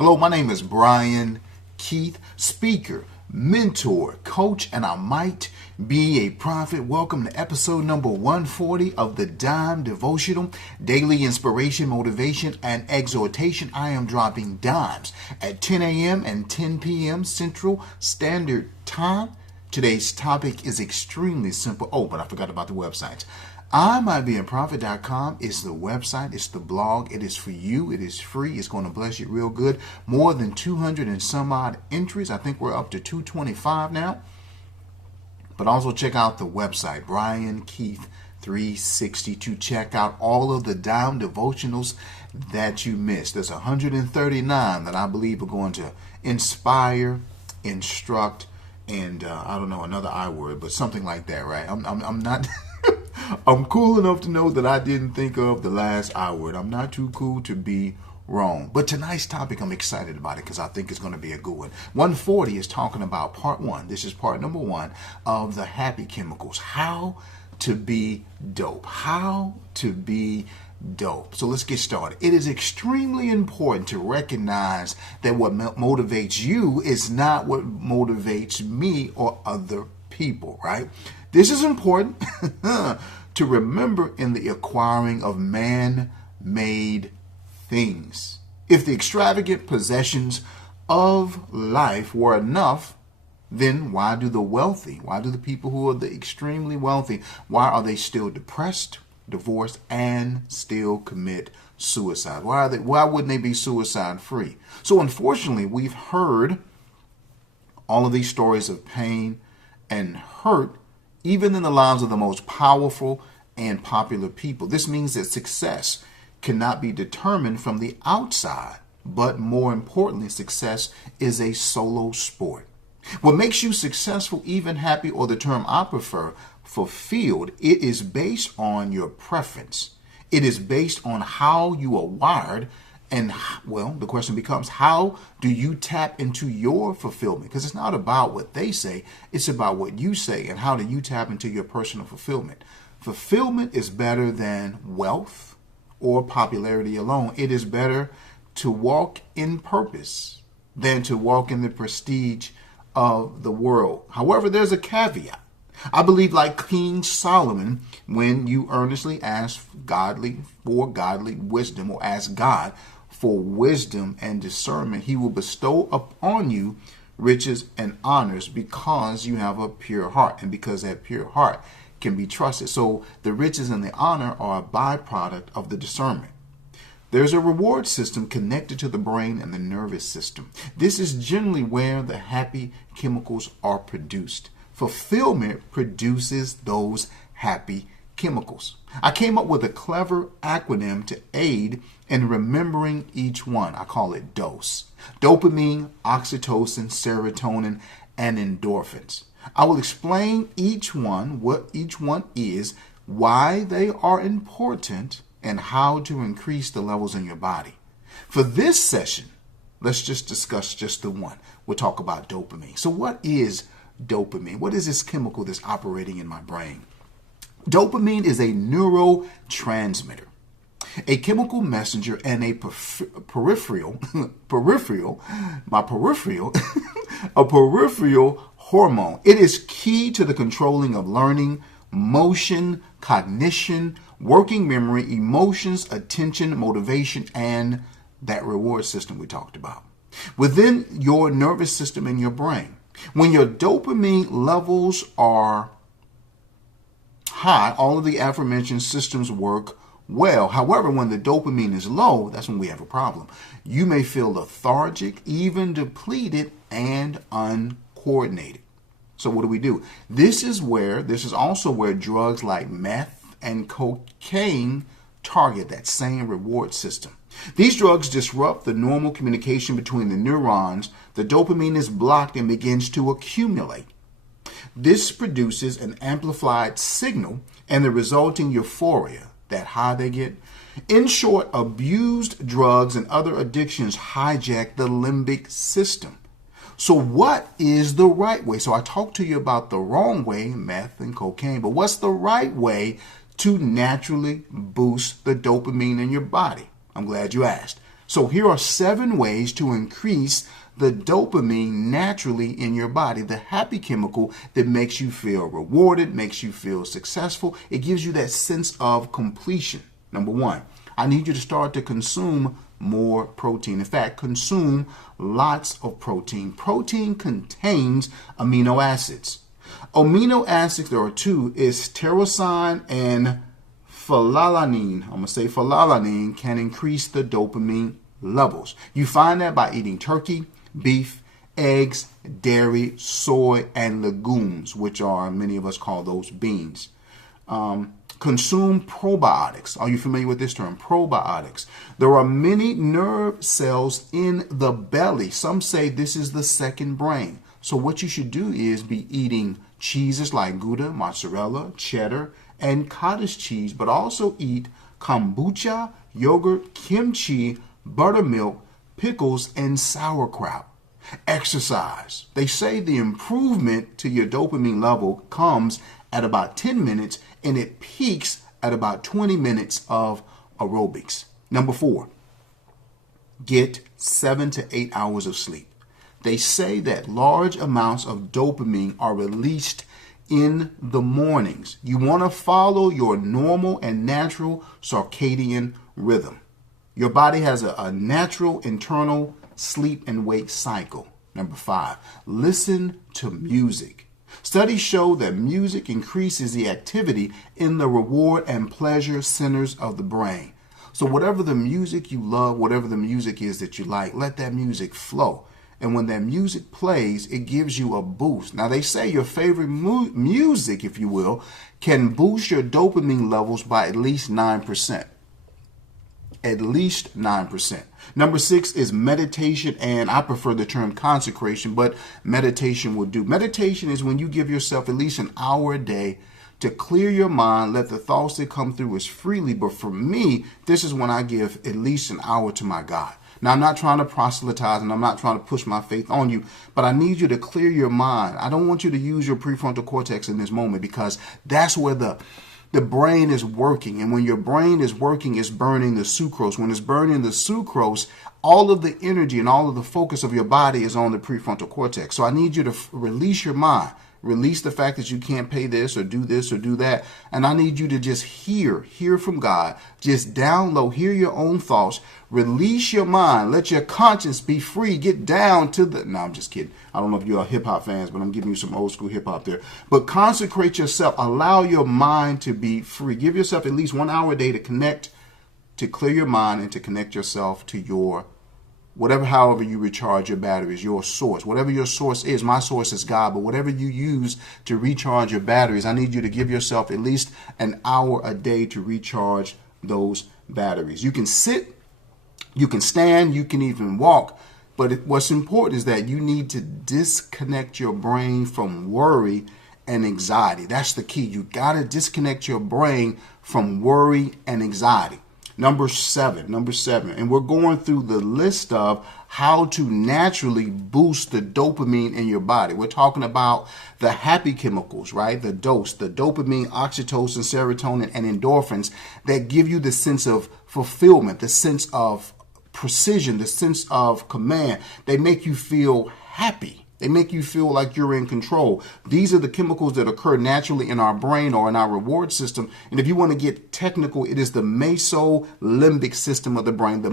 Hello, my name is Brian Keith, speaker, mentor, coach, and I might be a prophet. Welcome to episode number 140 of the Dime Devotional, Daily Inspiration, Motivation, and Exhortation. I am dropping dimes at 10 a.m. and 10 p.m. Central Standard Time. Today's topic is extremely simple. Oh, but I forgot about the websites. IMightBeAProphet.com is the website. It's the blog. It is for you. It is free. It's going to bless you real good. More than 200 and some odd entries. I think we're up to 225 now. But also check out the website, Brian Keith 360, to check out all of the Dime devotionals that you missed. There's 139 that I believe are going to inspire, instruct, and I don't know, another I word, but something like that, right? I'm not... I'm cool enough to know that I didn't think of the last I word. I'm not too cool to be wrong. But tonight's topic, I'm excited about it because I think it's going to be a good one. 140 is talking about part one. This is part number one of the happy chemicals. How to be dope. How to be dope. So let's get started. It is extremely important to recognize that what motivates you is not what motivates me or other people, right? This is important to remember in the acquiring of man-made things. If the extravagant possessions of life were enough, then why do the people who are the extremely wealthy, why are they still depressed, divorced, and still commit suicide? Why wouldn't they be suicide free? So unfortunately, we've heard all of these stories of pain and hurt, even in the lives of the most powerful and popular people. This means that success cannot be determined from the outside, but more importantly, success is a solo sport. What makes you successful, even happy, or the term I prefer, fulfilled, it is based on your preference. It is based on how you are wired. And, well, the question becomes, how do you tap into your fulfillment? Because it's not about what they say. It's about what you say. And how do you tap into your personal fulfillment? Fulfillment is better than wealth or popularity alone. It is better to walk in purpose than to walk in the prestige of the world. However, there's a caveat. I believe, like King Solomon, when you earnestly ask for godly wisdom, or ask God for wisdom and discernment, he will bestow upon you riches and honors because you have a pure heart, and because that pure heart can be trusted. So the riches and the honor are a byproduct of the discernment. There's a reward system connected to the brain and the nervous system. This is generally where the happy chemicals are produced. Fulfillment produces those happy chemicals. I came up with a clever acronym to aid in remembering each one. I call it DOSE. Dopamine, oxytocin, serotonin, and endorphins. I will explain each one, what each one is, why they are important, and how to increase the levels in your body. For this session, let's just discuss just the one. We'll talk about dopamine. So what is dopamine? What is this chemical that's operating in my brain? Dopamine is a neurotransmitter, a chemical messenger, and a peripheral hormone. It is key to the controlling of learning, motion, cognition, working memory, emotions, attention, motivation, and that reward system we talked about within your nervous system in your brain. When your dopamine levels are high, all of the aforementioned systems work well. However, when the dopamine is low, that's when we have a problem. You may feel lethargic, even depleted, and uncoordinated. So what do? This is also where drugs like meth and cocaine target that same reward system. These drugs disrupt the normal communication between the neurons. The dopamine is blocked and begins to accumulate. This produces an amplified signal and the resulting euphoria, that high they get. In short, abused drugs and other addictions hijack the limbic system. So what is the right way? So I talked to you about the wrong way, meth and cocaine, but what's the right way to naturally boost the dopamine in your body? I'm glad you asked. So here are 7 ways to increase the dopamine naturally in your body, the happy chemical that makes you feel rewarded, makes you feel successful. It gives you that sense of completion. Number 1, I need you to start to consume more protein. In fact, consume lots of protein. Protein contains amino acids. Amino acids, there are 2, is tyrosine and phenylalanine. I'm going to say phenylalanine can increase the dopamine levels. You find that by eating turkey, beef, eggs, dairy, soy, and legumes, which are, many of us call those beans. Consume probiotics. Are you familiar with this term? Probiotics. There are many nerve cells in the belly. Some say this is the second brain. So what you should do is be eating cheeses like Gouda, mozzarella, cheddar, and cottage cheese, but also eat kombucha, yogurt, kimchi, buttermilk, pickles, and sauerkraut. Exercise. They say the improvement to your dopamine level comes at about 10 minutes and it peaks at about 20 minutes of aerobics. Number 4, get 7 to 8 hours of sleep. They say that large amounts of dopamine are released in the mornings. You want to follow your normal and natural circadian rhythm. Your body has a natural internal sleep and wake cycle. Number 5, listen to music. Studies show that music increases the activity in the reward and pleasure centers of the brain. So whatever the music you love, whatever the music is that you like, let that music flow. And when that music plays, it gives you a boost. Now, they say your favorite music, if you will, can boost your dopamine levels by at least 9%. At least 9%. Number 6 is meditation, and I prefer the term consecration, but meditation will do. Meditation is when you give yourself at least an hour a day to clear your mind, let the thoughts that come through as freely. But for me, this is when I give at least an hour to my God. Now, I'm not trying to proselytize and I'm not trying to push my faith on you, but I need you to clear your mind. I don't want you to use your prefrontal cortex in this moment, because that's where the brain is working. And when your brain is working, it's burning the sucrose. When it's burning the sucrose, all of the energy and all of the focus of your body is on the prefrontal cortex. So I need you to release your mind. Release the fact that you can't pay this or do that. And I need you to just hear from God. Just down low, hear your own thoughts. Release your mind. Let your conscience be free. Get down to the... No, I'm just kidding. I don't know if you are hip hop fans, but I'm giving you some old school hip hop there. But consecrate yourself. Allow your mind to be free. Give yourself at least 1 hour a day to connect, to clear your mind and to connect yourself to your whatever, however you recharge your batteries, your source, whatever your source is. My source is God, but whatever you use to recharge your batteries, I need you to give yourself at least an hour a day to recharge those batteries. You can sit, you can stand, you can even walk, but what's important is that you need to disconnect your brain from worry and anxiety. That's the key. You got to disconnect your brain from worry and anxiety. Number seven, and we're going through the list of how to naturally boost the dopamine in your body. We're talking about the happy chemicals, right? The dopamine, oxytocin, serotonin, and endorphins that give you the sense of fulfillment, the sense of precision, the sense of command. They make you feel happy. They make you feel like you're in control. These are the chemicals that occur naturally in our brain or in our reward system. And if you want to get technical, it is the mesolimbic system of the brain, the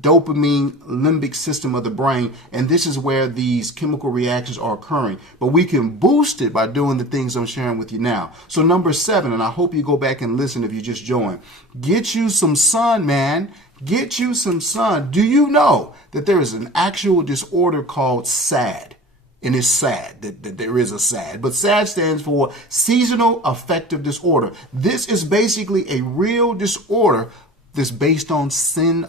dopamine limbic system of the brain. And this is where these chemical reactions are occurring. But we can boost it by doing the things I'm sharing with you now. So number 7, and I hope you go back and listen if you just joined. Get you some sun, man. Get you some sun. Do you know that there is an actual disorder called SAD? And it's sad that there is a SAD. But SAD stands for seasonal affective disorder. This is basically a real disorder that's based on sun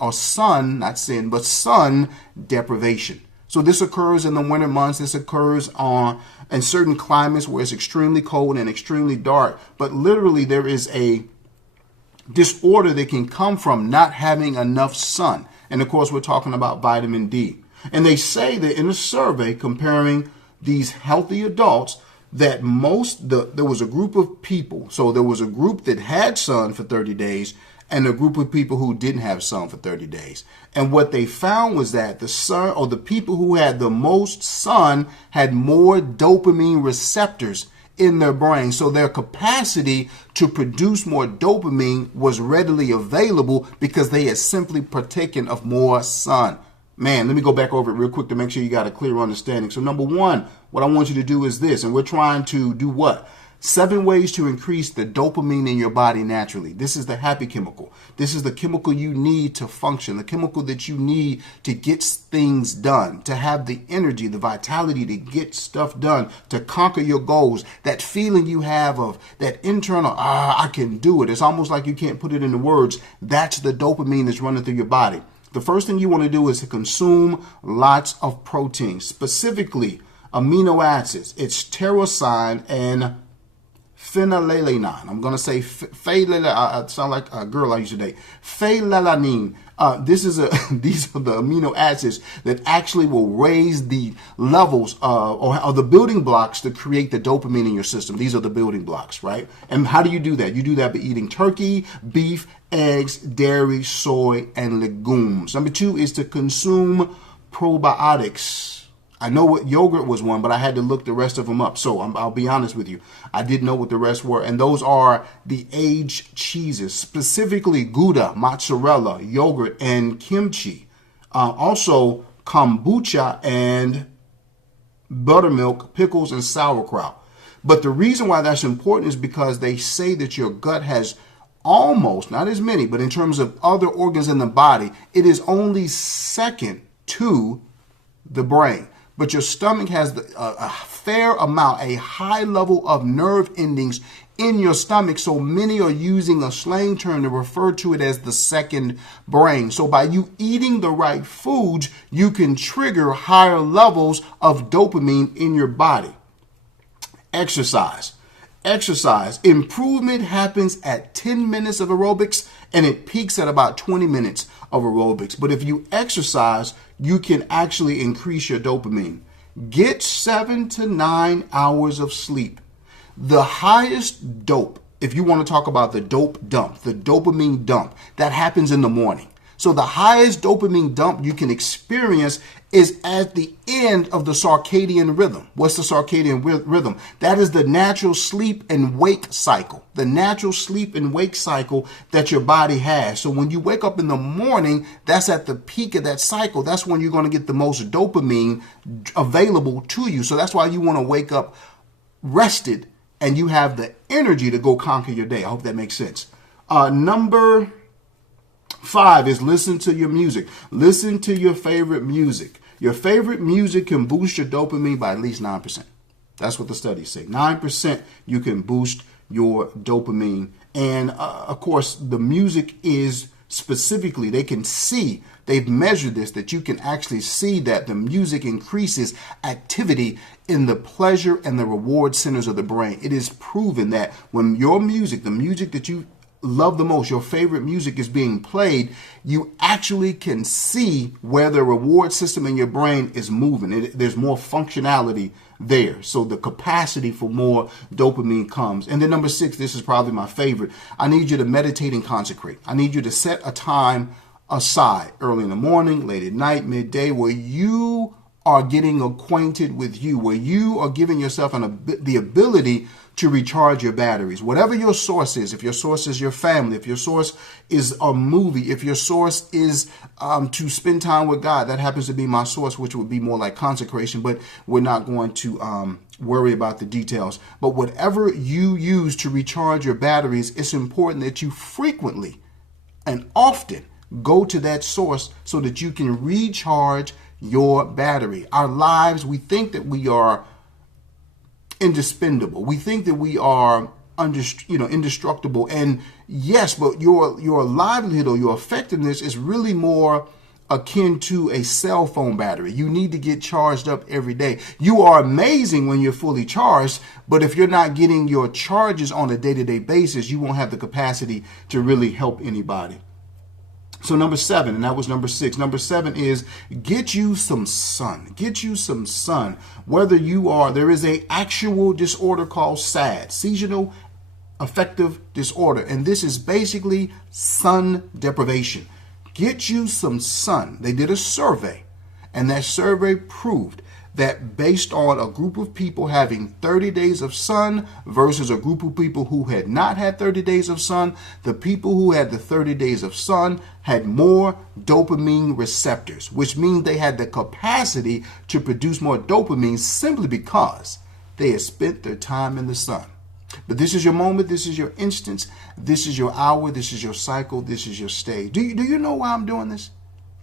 deprivation. So this occurs in the winter months. This occurs in certain climates where it's extremely cold and extremely dark. But literally there is a disorder that can come from not having enough sun. And of course, we're talking about vitamin D. And they say that in a survey comparing these healthy adults that there was a group of people. So there was a group that had sun for 30 days and a group of people who didn't have sun for 30 days. And what they found was that the sun, or the people who had the most sun, had more dopamine receptors in their brain. So their capacity to produce more dopamine was readily available because they had simply partaken of more sun. Man, let me go back over it real quick to make sure you got a clear understanding. So number one, what I want you to do is this, and we're trying to do what? 7 ways to increase the dopamine in your body naturally. This is the happy chemical. This is the chemical you need to function, the chemical that you need to get things done, to have the energy, the vitality to get stuff done, to conquer your goals. That feeling you have of that internal, I can do it. It's almost like you can't put it into words. That's the dopamine that's running through your body. The first thing you want to do is to consume lots of protein, specifically amino acids. It's tyrosine and phenylalanine. I'm going to say I sound like a girl I used to date. Phenylalanine. These are the amino acids that actually will raise the levels or the building blocks to create the dopamine in your system. These are the building blocks, right? And how do you do that? You do that by eating turkey, beef, eggs, dairy, soy, and legumes. Number 2 is to consume probiotics. I know what yogurt was one, but I had to look the rest of them up. So I'll be honest with you. I didn't know what the rest were. And those are the aged cheeses, specifically Gouda, mozzarella, yogurt, and kimchi. Also kombucha and buttermilk, pickles, and sauerkraut. But the reason why that's important is because they say that your gut has almost, not as many, but in terms of other organs in the body, it is only second to the brain. But your stomach has a fair amount, a high level of nerve endings in your stomach. So many are using a slang term to refer to it as the second brain. So by you eating the right foods, you can trigger higher levels of dopamine in your body. Exercise. Improvement happens at 10 minutes of aerobics, and it peaks at about 20 minutes of aerobics. But if you exercise, you can actually increase your dopamine. Get 7 to 9 hours of sleep. The highest dope, if you want to talk about the dope dump, the dopamine dump, that happens in the morning. So the highest dopamine dump you can experience is at the end of the circadian rhythm. What's the circadian rhythm? That is the natural sleep and wake cycle. The natural sleep and wake cycle that your body has. So when you wake up in the morning, that's at the peak of that cycle. That's when you're going to get the most dopamine available to you. So that's why you want to wake up rested and you have the energy to go conquer your day. I hope that makes sense. Number 5 is listen to your music. Listen to your favorite music. Your favorite music can boost your dopamine by at least 9%. That's what the studies say. 9% you can boost your dopamine. And of course, the music is specifically, they've measured this, that you can actually see that the music increases activity in the pleasure and the reward centers of the brain. It is proven that when your music, the music that you love the most, your favorite music is being played, you actually can see where the reward system in your brain is moving. There's more functionality there. So the capacity for more dopamine comes. And then number 6, this is probably my favorite. I need you to meditate and consecrate. I need you to set a time aside early in the morning, late at night, midday, where you are getting acquainted with you, where you are giving yourself the ability to recharge your batteries. Whatever your source is, if your source is your family, if your source is a movie, if your source is to spend time with God, that happens to be my source, which would be more like consecration, but we're not going to worry about the details. But whatever you use to recharge your batteries, it's important that you frequently and often go to that source so that you can recharge your battery. Our lives, we think that we are indispensable. We think that we are indestructible. And yes, but your livelihood or your effectiveness is really more akin to a cell phone battery. You need to get charged up every day. You are amazing when you're fully charged, but if you're not getting your charges on a day-to-day basis, you won't have the capacity to really help anybody. So number 7, and that was number 6. Number 7 is get you some sun. Get you some sun. There is a actual disorder called SAD, seasonal affective disorder. And this is basically sun deprivation. Get you some sun. They did a survey, and that survey proved that based on a group of people having 30 days of sun versus a group of people who had not had 30 days of sun, the people who had the 30 days of sun had more dopamine receptors, which means they had the capacity to produce more dopamine simply because they had spent their time in the sun. But this is your moment, this is your instance, this is your hour, this is your cycle, this is your stage. Do you know why I'm doing this?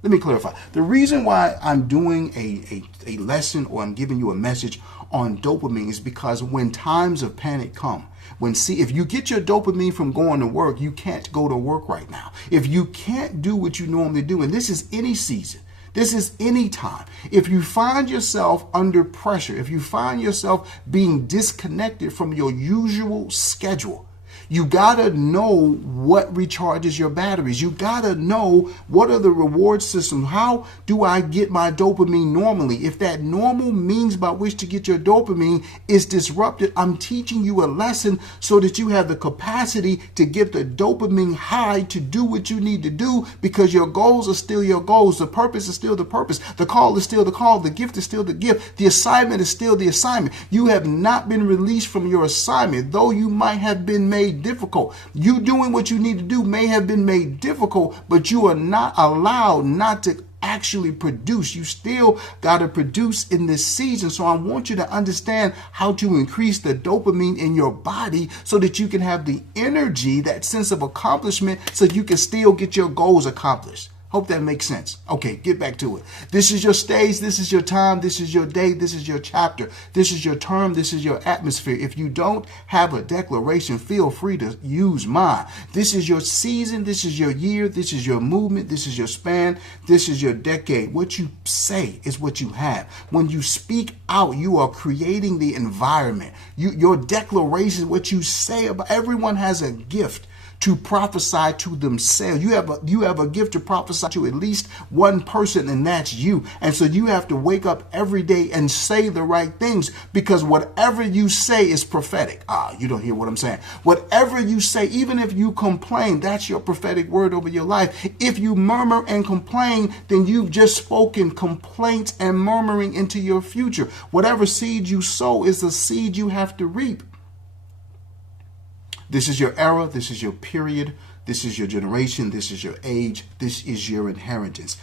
Let me clarify. The reason why I'm doing a lesson, or I'm giving you a message on dopamine, is because when times of panic come, if you get your dopamine from going to work, you can't go to work right now. If you can't do what you normally do, and this is any season, this is any time. If you find yourself under pressure, if you find yourself being disconnected from your usual schedule, you gotta know what recharges your batteries. You gotta know what are the reward systems. How do I get my dopamine normally? If that normal means by which to get your dopamine is disrupted, I'm teaching you a lesson so that you have the capacity to get the dopamine high to do what you need to do, because your goals are still your goals. The purpose is still the purpose. The call is still the call. The gift is still the gift. The assignment is still the assignment. You have not been released from your assignment, though you might have been made difficult. You doing what you need to do may have been made difficult, but you are not allowed not to actually produce. You still got to produce in this season. So I want you to understand how to increase the dopamine in your body so that you can have the energy, that sense of accomplishment, so you can still get your goals accomplished. Hope that makes sense. Okay, get back to it. This is your stage. This is your time. This is your day. This is your chapter. This is your term. This is your atmosphere. If you don't have a declaration, feel free to use mine. This is your season. This is your year. This is your movement. This is your span. This is your decade. What you say is what you have. When you speak out, you are creating the environment. Your declaration, what you say about everyone has a gift to prophesy to themselves. You have a gift to prophesy to at least one person, and that's you. And so you have to wake up every day and say the right things, because whatever you say is prophetic. You don't hear what I'm saying. Whatever you say, even if you complain, that's your prophetic word over your life. If you murmur and complain, then you've just spoken complaints and murmuring into your future. Whatever seed you sow is the seed you have to reap. This is your era. This is your period. This is your generation. This is your age. This is your inheritance.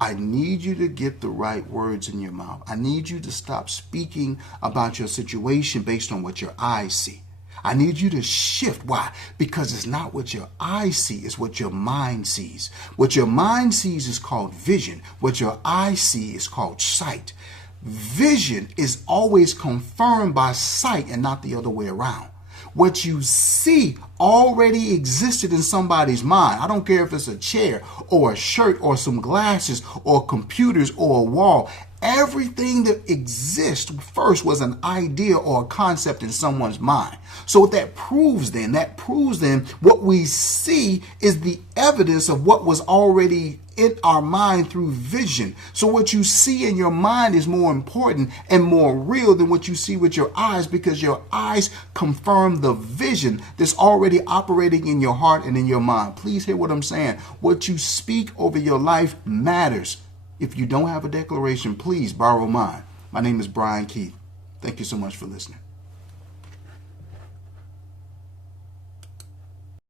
I need you to get the right words in your mouth. I need you to stop speaking about your situation based on what your eyes see. I need you to shift. Why? Because it's not what your eyes see, it's what your mind sees. What your mind sees is called vision. What your eyes see is called sight. Vision is always confirmed by sight and not the other way around. What you see already existed in somebody's mind. I don't care if it's a chair or a shirt or some glasses or computers or a wall. Everything that exists first was an idea or a concept in someone's mind. So what that proves then what we see is the evidence of what was already in our mind through vision. So what you see in your mind is more important and more real than what you see with your eyes, because your eyes confirm the vision that's already operating in your heart and in your mind. Please hear what I'm saying. What you speak over your life matters. If you don't have a declaration, please borrow mine. My name is Brian Keith. Thank you so much for listening.